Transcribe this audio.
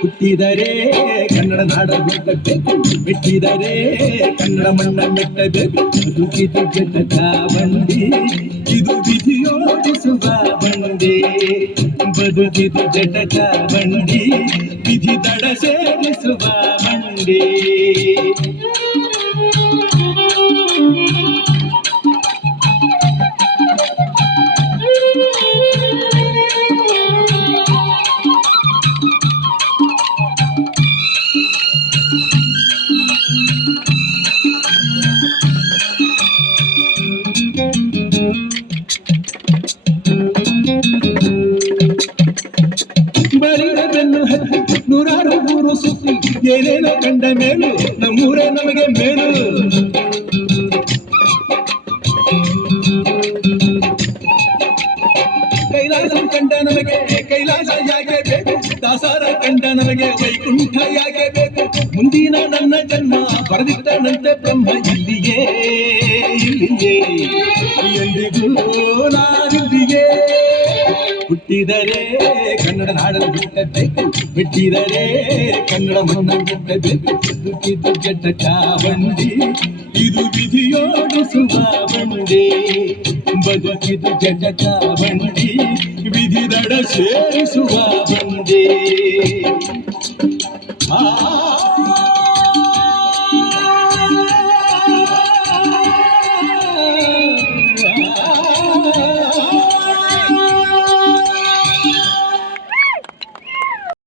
ಹುಟ್ಟಿದರೆ ಕನ್ನಡ ನಾಡ ಹುಟ್ಟಬೇಕು, ಮೆಟ್ಟಿದರೆ ಕನ್ನಡ ಮಣ್ಣ ಮೆಟ್ಟಬೇಕು. ಬದುಕಿದು ಜಟಕ ಬಂಡಿ, ಇದು ವಿಧಿಯೋಡಿಸುವ ಬಂಡಿ. ಬದುಕಿದು ಜಟಕ ಬಂಡಿ, ವಿಧಿ ದಡ ಸೇರಿಸುವ ಬಂಡಿ. ಬರಿದನ್ನು ಹತ್ತಿ ನೂರಾರು ಊರು ಸುತ್ತಿ ಏನೇನೋ ಕಂಡ ಮೇಲು ನಮ್ಮೂರೇ ನಮಗೆ ಮೇಲು. ಕೈಲಾಸ ಕಂಡ ನಮಗೆ ಕೈಲಾಸ ಯಾಕೆ ಬೇಕು, ದಾಸಾರ ಕಂಡ ನಮಗೆ ವೈಕುಂಠ ಯಾಕೆ ಬೇಕು. ಮುಂದಿನ ನನ್ನ ಜನ್ಮ ಬರೆದಿಟ್ಟನಂತೆ ಬ್ರಹ್ಮ ಇಲ್ಲಿಯೇ ಇಲ್ಲಿಯೇ ಎಂದಿಗೂ ನಾನಿಲ್ಲಿಯೇ. ಹುಟ್ಟಿದರೆ ಕನ್ನಡ ನಾಡಲು ಹುಟ್ಟಬೇಕು, ಬಿಟ್ಟಿದರೆ ಕನ್ನಡ ಮಣ್ಣ ಹುಟ್ಟಬೇಕು. ಬದುಕಿದು ಜಟಕ ಬಂಡಿ, ಇದು ವಿಧಿಯೋಡಿಸುವ ಬಂಡಿ. ಬದುಕಿದು ಜಟಕ ಬಂಡಿ, ವಿಧಿ ದಡ ಸೇರಿಸುವ ಬಂಡಿ.